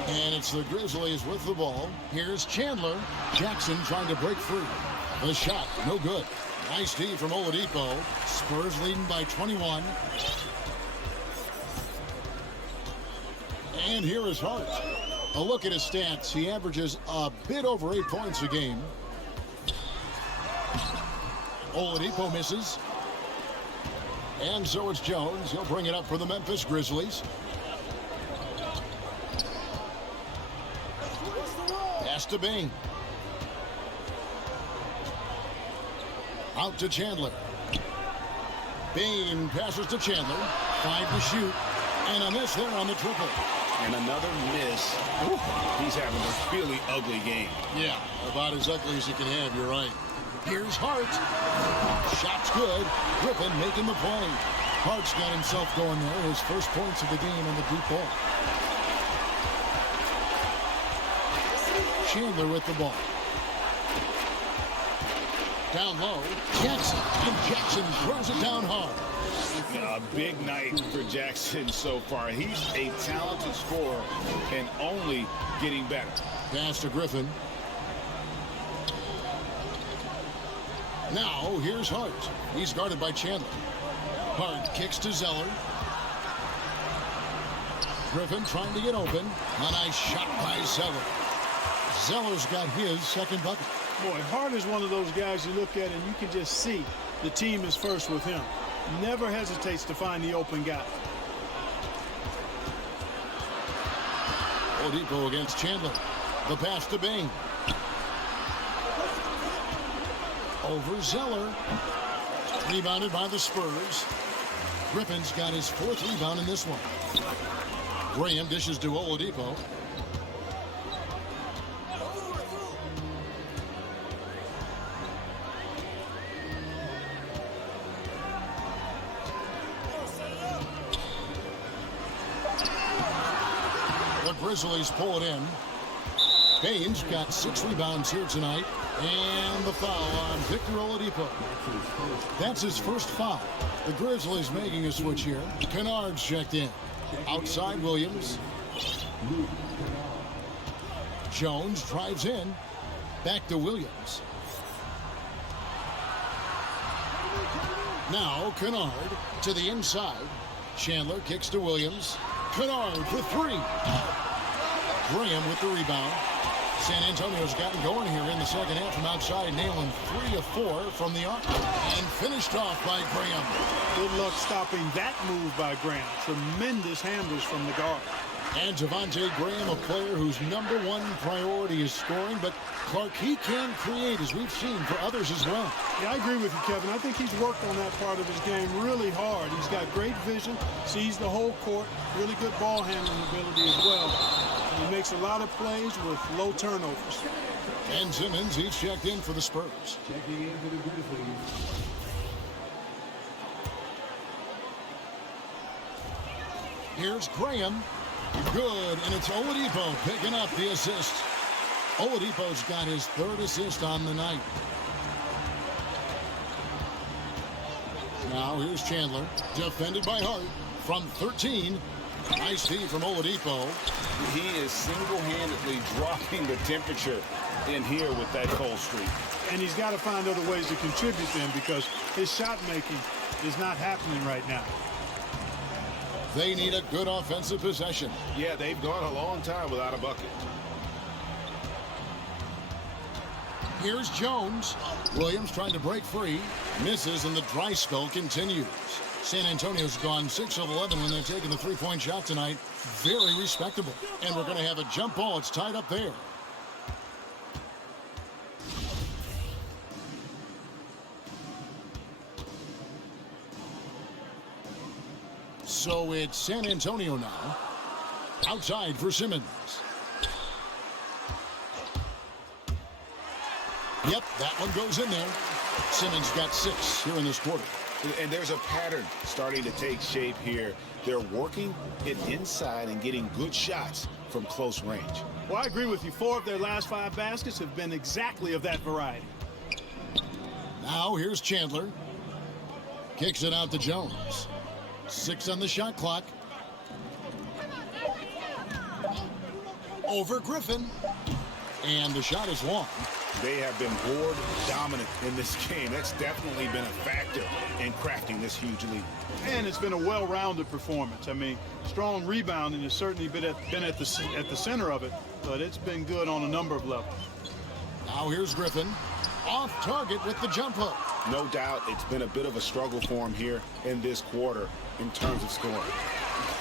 And it's the Grizzlies with the ball. Here's Chandler. Jackson trying to break free. The shot, no good. Nice D from Oladipo. Spurs leading by 21. And here is Hart. A look at his stats. He averages a bit over 8 points a game. Oladipo misses. And so it's Jones. He'll bring it up for the Memphis Grizzlies. Pass to Bain. Out to Chandler. Bain passes to Chandler. 5 to shoot. And a miss there on the triple. And another miss. Ooh, he's having a really ugly game. Yeah, about as ugly as you can have, you're right. Here's Hart. Shot's good. Griffin making the play. Hart's got himself going there. His first points of the game on the deep ball. Chandler with the ball. Down low, Jackson, and Jackson throws it down hard. A big night for Jackson so far. He's a talented scorer and only getting better. Pass to Griffin. Now, here's Hart. He's guarded by Chandler. Hart kicks to Zeller. Griffin trying to get open. A nice shot by Zeller. Zeller's got his second bucket. Boy, Hart is one of those guys you look at and you can just see the team is first with him. Never hesitates to find the open guy. Oladipo against Chandler. The pass to Bain. Over Zeller. Rebounded by the Spurs. Griffin's got his fourth rebound in this one. Graham dishes to Oladipo. The Grizzlies pull it in. Bain's got 6 rebounds here tonight. And the foul on Victor Oladipo. That's his first foul. The Grizzlies making a switch here. Kennard's checked in. Outside Williams. Jones drives in. Back to Williams. Now Kennard to the inside. Chandler kicks to Williams. Kennard for 3. Graham with the rebound. San Antonio's gotten going here in the second half from outside, nailing 3 of 4 from the arc. And finished off by Graham. Good luck stopping that move by Graham. Tremendous handles from the guard. And Javonte Graham, a player whose #1 priority is scoring, but Clark, he can create, as we've seen, for others as well. Yeah, I agree with you, Kevin. I think he's worked on that part of his game really hard. He's got great vision, sees the whole court, really good ball handling ability as well. He makes a lot of plays with low turnovers. And Simmons, he's checked in for the Spurs. Checking in for the Grizzlies. Here's Graham. Good, and it's Oladipo picking up the assist. Oladipo's got his 3rd assist on the night. Now here's Chandler, defended by Hart from 13. Nice feed from Oladipo. He is single-handedly dropping the temperature in here with that cold streak. And he's got to find other ways to contribute then, because his shot making is not happening right now. They need a good offensive possession. Yeah, they've gone a long time without a bucket. Here's Jones. Williams trying to break free. Misses, and the dry spell continues. San Antonio's gone 6 of 11 when they're taking the three-point shot tonight. Very respectable. And we're going to have a jump ball. It's tied up there. So it's San Antonio now. Outside for Simmons. Yep, that one goes in there. Simmons got 6 here in this quarter. And there's a pattern starting to take shape here. They're working it inside and getting good shots from close range. Well, I agree with you. 4 of their last 5 baskets have been exactly of that variety. Now here's Chandler. Kicks it out to Jones. 6 on the shot clock. Over Griffin. And the shot is long. They have been board dominant in this game. That's definitely been a factor in crafting this huge lead. And it's been a well-rounded performance. I mean, strong rebounding has certainly been at the center of it, but it's been good on a number of levels. Now here's Griffin. Off target with the jump hook. No doubt it's been a bit of a struggle for him here in this quarter in terms of scoring.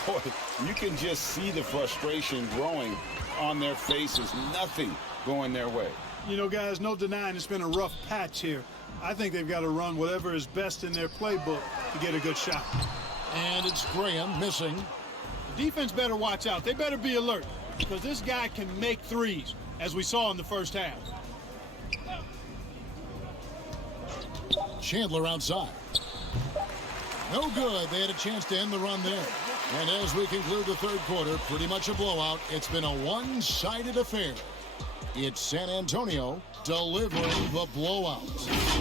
Boy, you can just see the frustration growing on their faces. Nothing going their way. You know, guys, no denying it's been a rough patch here. I think they've got to run whatever is best in their playbook to get a good shot. And it's Graham missing. The defense better watch out. They better be alert, because this guy can make threes, as we saw in the first half. Chandler outside. No good. They had a chance to end the run there. And as we conclude the third quarter, pretty much a blowout. It's been a one-sided affair. It's San Antonio delivering the blowout.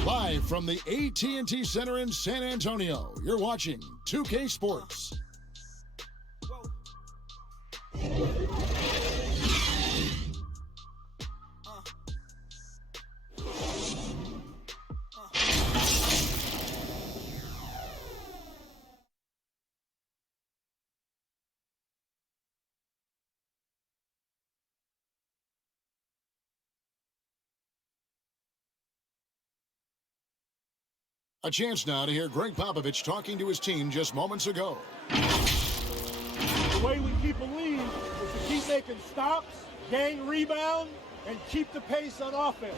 Live from the AT&T Center in San Antonio, you're watching 2K Sports. A chance now to hear Greg Popovich talking to his team just moments ago. The way we keep a lead is to keep making stops, gain rebound, and keep the pace on offense.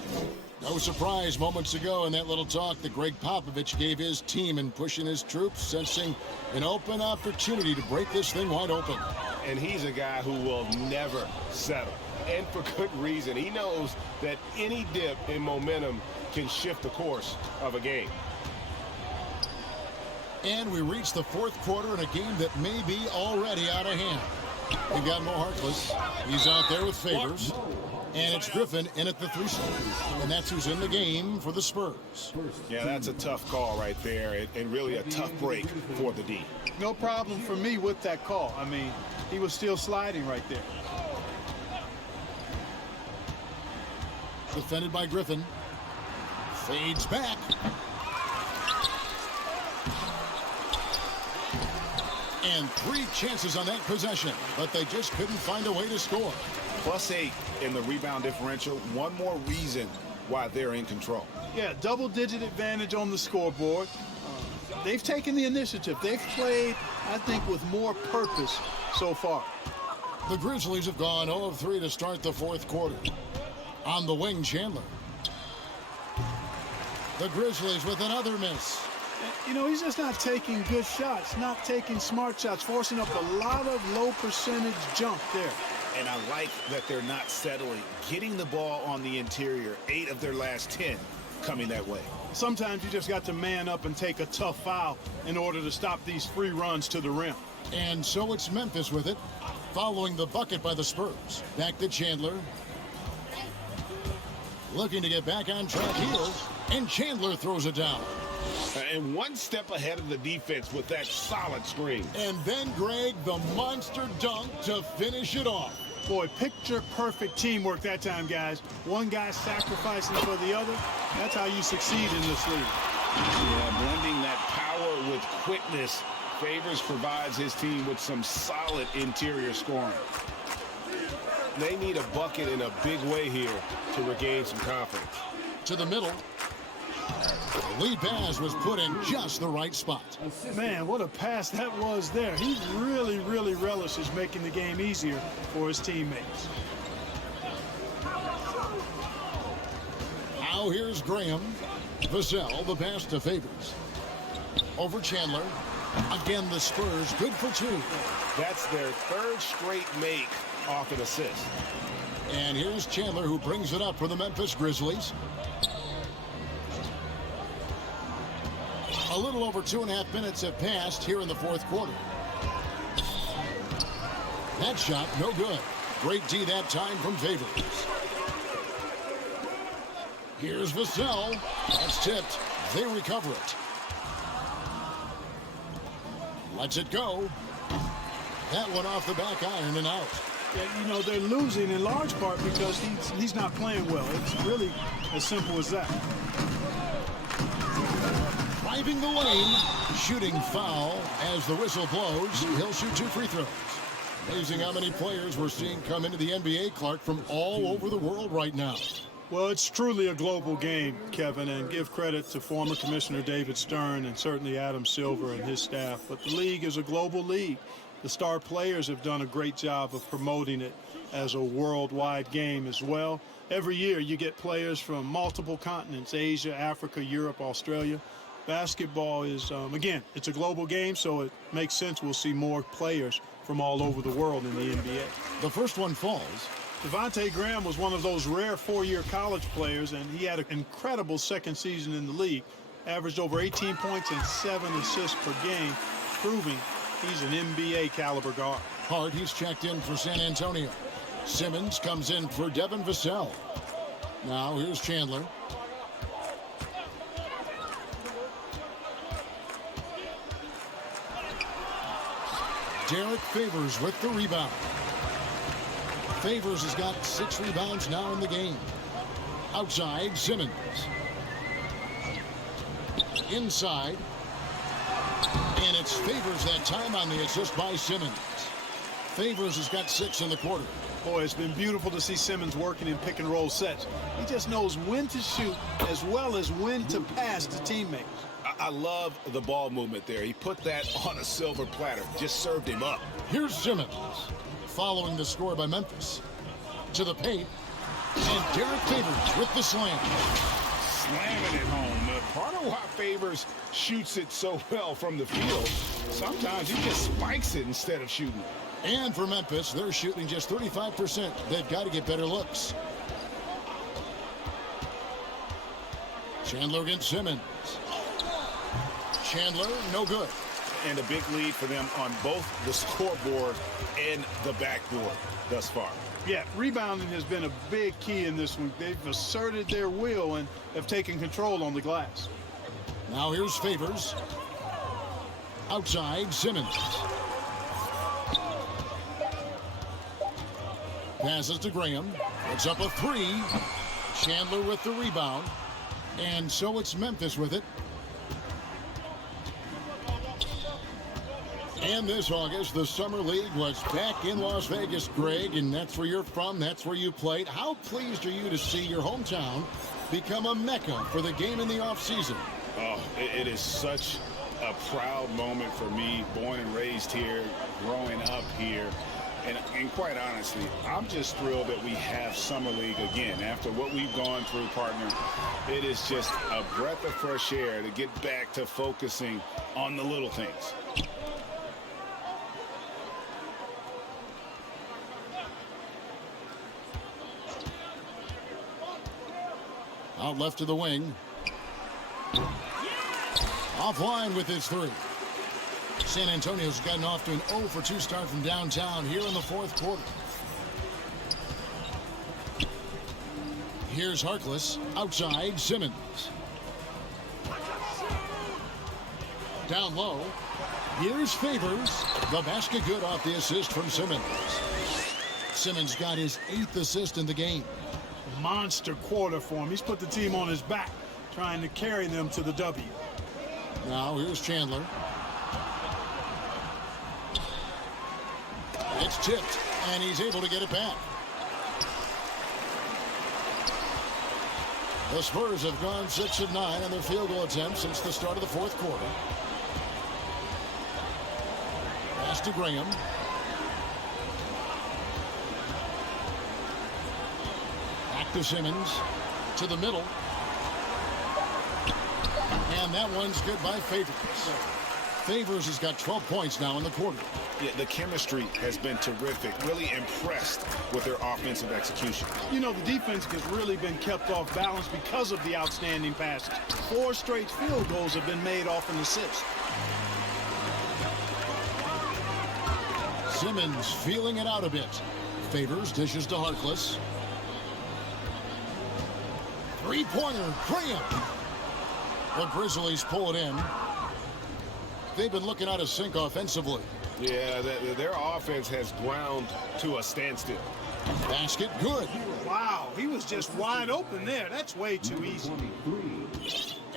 No surprise moments ago in that little talk that Greg Popovich gave his team in pushing his troops, sensing an open opportunity to break this thing wide open. And he's a guy who will never settle. And for good reason. He knows that any dip in momentum can shift the course of a game. And we reach the fourth quarter in a game that may be already out of hand. We've got Mo Harkless. He's out there with Favors. And it's Griffin in at the 3 slot. And that's who's in the game for the Spurs. Yeah, that's a tough call right there, and really a tough break for the D. No problem for me with that call. I mean, he was still sliding right there. Defended by Griffin. Fades back. And 3 chances on that possession, but they just couldn't find a way to score. +8 in the rebound differential. One more reason why they're in control. Yeah, double-digit advantage on the scoreboard. They've taken the initiative. They've played, I think, with more purpose so far. The Grizzlies have gone 0 of 3 to start the fourth quarter. On the wing, Chandler. The Grizzlies with another miss. You know, he's just not taking good shots, not taking smart shots, forcing up a lot of low percentage jump there. And I like that they're not settling, getting the ball on the interior. 8 of their last 10 coming that way. Sometimes you just got to man up and take a tough foul in order to stop these free runs to the rim. And so it's Memphis with it, following the bucket by the Spurs. Back to Chandler. Looking to get back on track here, and Chandler throws it down. And one step ahead of the defense with that solid screen. And then, Greg, the monster dunk to finish it off. Boy, picture-perfect teamwork that time, guys. One guy sacrificing for the other. That's how you succeed in this league. Yeah, blending that power with quickness. Favors provides his team with some solid interior scoring. They need a bucket in a big way here to regain some confidence. To the middle. The lead pass was put in just the right spot. Man, what a pass that was there. He really, really relishes making the game easier for his teammates. Now here's Graham. Vassell, the pass to Favors. Over Chandler. Again, the Spurs good for 2. That's their 3rd straight make off an assist. And here's Chandler, who brings it up for the Memphis Grizzlies. A little over 2.5 minutes have passed here in the fourth quarter. That shot, no good. Great D that time from Favors. Here's Vassell. That's tipped. They recover it. Lets it go. That one off the back iron and out. Yeah, you know, they're losing in large part because he's not playing well. It's really as simple as that. Driving the lane, shooting foul as the whistle blows. He'll shoot 2 free throws. Amazing how many players we're seeing come into the NBA, Clark, from all over the world right now. Well, it's truly a global game, Kevin, and give credit to former Commissioner David Stern and certainly Adam Silver and his staff. But the league is a global league. The star players have done a great job of promoting it as a worldwide game as well. Every year you get players from multiple continents, Asia, Africa, Europe, Australia. Basketball is, again, it's a global game, so it makes sense we'll see more players from all over the world in the NBA. The first one falls. Devontae Graham was one of those rare 4-year college players, and he had an incredible second season in the league. Averaged over 18 points and 7 assists per game, proving he's an NBA caliber guard. Hart, he's checked in for San Antonio. Simmons comes in for Devin Vassell. Now here's Chandler. Derek Favors with the rebound. Favors has got 6 rebounds now in the game. Outside, Simmons. Inside. And it's Favors that time on the assist by Simmons. Favors has got 6 in the quarter. Boy, it's been beautiful to see Simmons working in pick-and-roll sets. He just knows when to shoot as well as when to pass to teammates. I love the ball movement there. He put that on a silver platter, just served him up. Here's Simmons, following the score by Memphis. To the paint, and Derek Favors with the slam. Slamming it home. Part of why Favors shoots it so well from the field, sometimes he just spikes it instead of shooting it. And for Memphis, they're shooting just 35%. They've got to get better looks. Chandler against Simmons. Chandler, no good. And a big lead for them on both the scoreboard and the backboard thus far. Yeah, rebounding has been a big key in this one. They've asserted their will and have taken control on the glass. Now here's Favors. Outside, Simmons. Passes to Graham. Puts up a three. Chandler with the rebound. And so it's Memphis with it. And this August, the Summer League was back in Las Vegas, Greg, and that's where you're from, that's where you played. How pleased are you to see your hometown become a mecca for the game in the offseason? Oh, it is such a proud moment for me, born and raised here, growing up here. And quite honestly, I'm just thrilled that we have Summer League again. After what we've gone through, partner, it is just a breath of fresh air to get back to focusing on the little things. Out left to the wing. Offline with his three. San Antonio's gotten off to an 0 for 2 start from downtown here in the fourth quarter. Here's Harkless. Outside, Simmons. Down low. Here's Favors. The basket good off the assist from Simmons. Simmons got his 8th assist in the game. Monster quarter for him. He's put the team on his back, trying to carry them to the W. Now here's Chandler. It's tipped, and he's able to get it back. The Spurs have gone 6 of 9 on their field goal attempts since the start of the fourth quarter. Pass to Graham. Back to Simmons. To the middle. And that one's good by Favors. Favors has got 12 points now in the quarter. Yeah, the chemistry has been terrific. Really impressed with their offensive execution. You know, the defense has really been kept off balance because of the outstanding passes. 4 straight field goals have been made off an assist. Simmons feeling it out a bit. Favors dishes to Harkless. Three-pointer, Graham. The Grizzlies pull it in. They've been looking out of sync offensively. Yeah, their offense has ground to a standstill. Basket good. Wow, he was just wide open there. That's way too easy.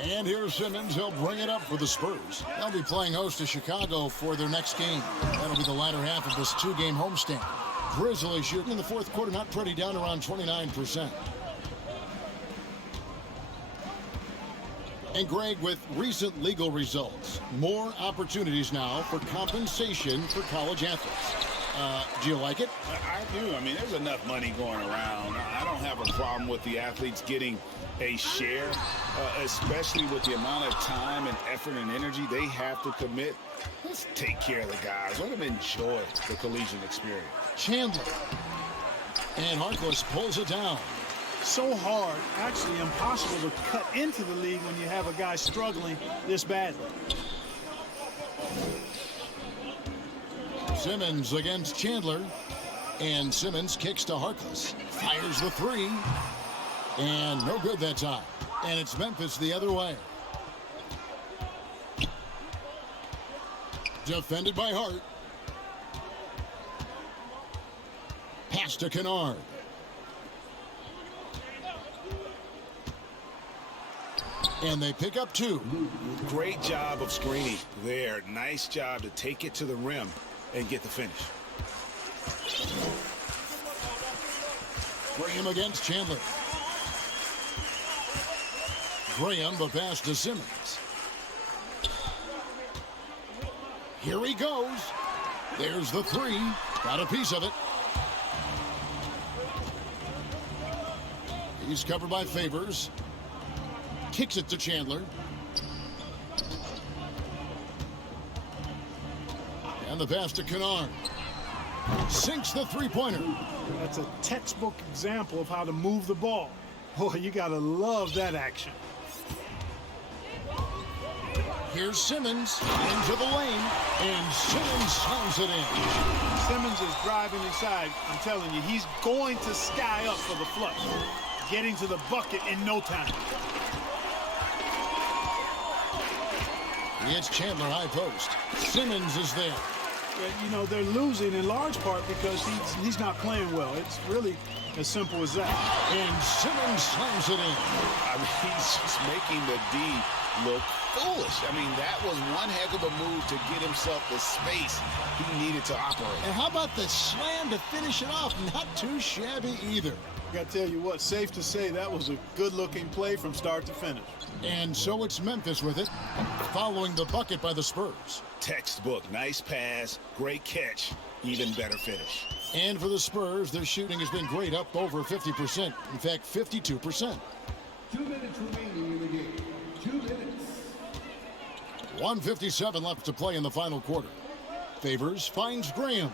And here's Simmons. He'll bring it up for the Spurs. They'll be playing host to Chicago for their next game. That'll be the latter half of this 2-game homestand. Grizzlies shooting in the fourth quarter, not pretty, down around 29%. And Greg, with recent legal results, more opportunities now for compensation for college athletes. Do you like it? I do. I mean, there's enough money going around. I don't have a problem with the athletes getting a share, especially with the amount of time and effort and energy they have to commit. Let's take care of the guys. Let them enjoy the collegiate experience. Chandler. And Harkless pulls it down. So hard, actually impossible to cut into the league when you have a guy struggling this badly. Simmons against Chandler. And Simmons kicks to Harkless. Fires the three. And no good that time. And it's Memphis the other way. Defended by Hart. Pass to Kennard. And they pick up 2. Great job of screening there. Nice job to take it to the rim and get the finish. Graham against Chandler. Graham, the pass to Simmons. Here he goes. There's the three. Got a piece of it. He's covered by Favors. Kicks it to Chandler. And the pass to Kennard. Sinks the three-pointer. That's a textbook example of how to move the ball. Boy, you got to love that action. Here's Simmons into the lane, and Simmons slams it in. Simmons is driving inside. I'm telling you, he's going to sky up for the flush. Getting to the bucket in no time. It's Chandler high post. Simmons is there. You know, they're losing in large part because he's not playing well. It's really as simple as that. And Simmons slams it in. I mean, he's just making the D look foolish. I mean, that was one heck of a move to get himself the space he needed to operate. And how about the slam to finish it off? Not too shabby either. I got to tell you what, safe to say that was a good-looking play from start to finish. And so it's Memphis with it, following the bucket by the Spurs. Textbook, nice pass, great catch, even better finish. And for the Spurs, their shooting has been great, up over 50%. In fact, 52%. 2 minutes remaining in the game. 2 minutes. 1:57 left to play in the final quarter. Favors finds Graham.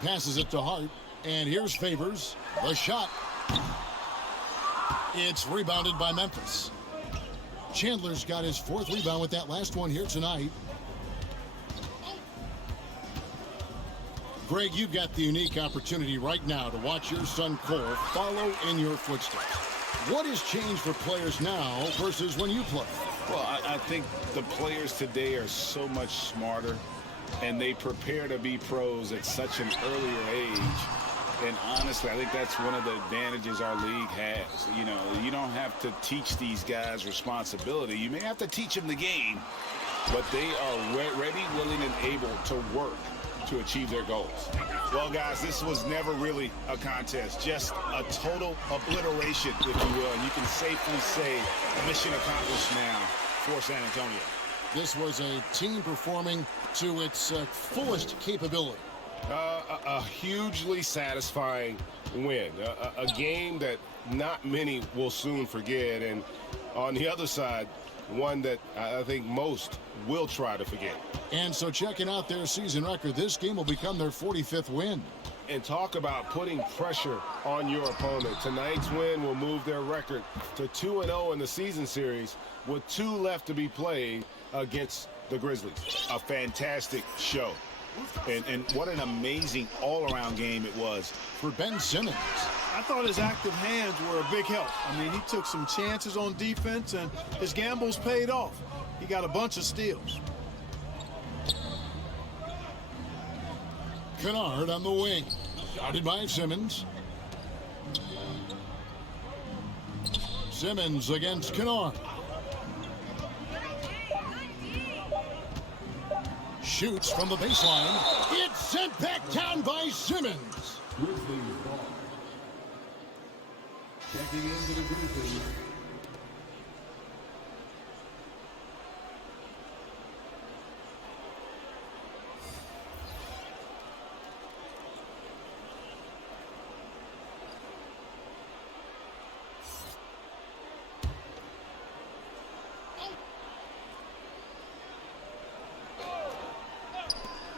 Passes it to Hart, and here's Favors. The shot. It's rebounded by Memphis. Chandler's got his fourth rebound with that last one here tonight. Greg, you've got the unique opportunity right now to watch your son Cole follow in your footsteps. What has changed for players now versus when you played? Well, I think the players today are so much smarter, and they prepare to be pros at such an earlier age. And honestly, I think that's one of the advantages our league has. You know, you don't have to teach these guys responsibility. You may have to teach them the game, but they are ready, willing, and able to work to achieve their goals. Well, guys, this was never really a contest, just a total obliteration, if you will. And you can safely say mission accomplished now for San Antonio. This was a team performing to its fullest capability. A hugely satisfying win, a game that not many will soon forget, and on the other side, one that I think most will try to forget. And so checking out their season record, this game will become their 45th win. And talk about putting pressure on your opponent. Tonight's win will move their record to 2-0 in the season series with 2 left to be played against the Grizzlies. A fantastic show. And what an amazing all-around game it was for Ben Simmons. I thought his active hands were a big help. I mean, he took some chances on defense, and his gambles paid off. He got a bunch of steals. Kennard on the wing. Guarded by Simmons. Simmons against Kennard. Shoots from the baseline. It's sent back down by Simmons. Grizzlies ball. Checking into the Grizzlies.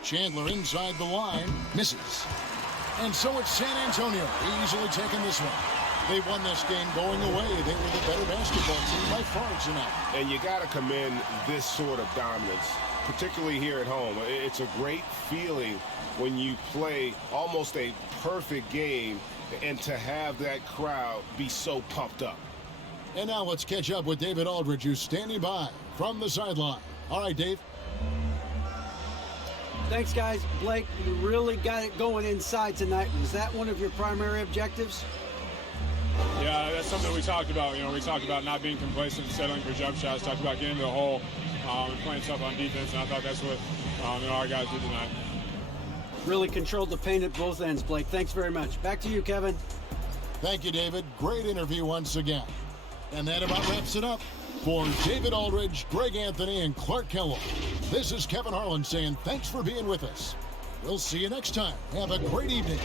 Chandler inside the line, misses. And so it's San Antonio easily taking this one. They won this game going away. They were the better basketball team by far tonight. And you got to commend this sort of dominance, particularly here at home. It's a great feeling when you play almost a perfect game and to have that crowd be so pumped up. And now let's catch up with David Aldridge, who's standing by from the sideline. All right, Dave. Thanks, guys. Blake, you really got it going inside tonight. Was that one of your primary objectives? Yeah, that's something we talked about. You know, we talked about not being complacent, settling for jump shots, talked about getting to the hole and playing tough on defense, and I thought that's what our guys did tonight. Really controlled the paint at both ends, Blake. Thanks very much. Back to you, Kevin. Thank you, David. Great interview once again. And that about wraps it up. For David Aldridge, Greg Anthony, and Clark Kellogg, this is Kevin Harlan saying thanks for being with us. We'll see you next time. Have a great evening.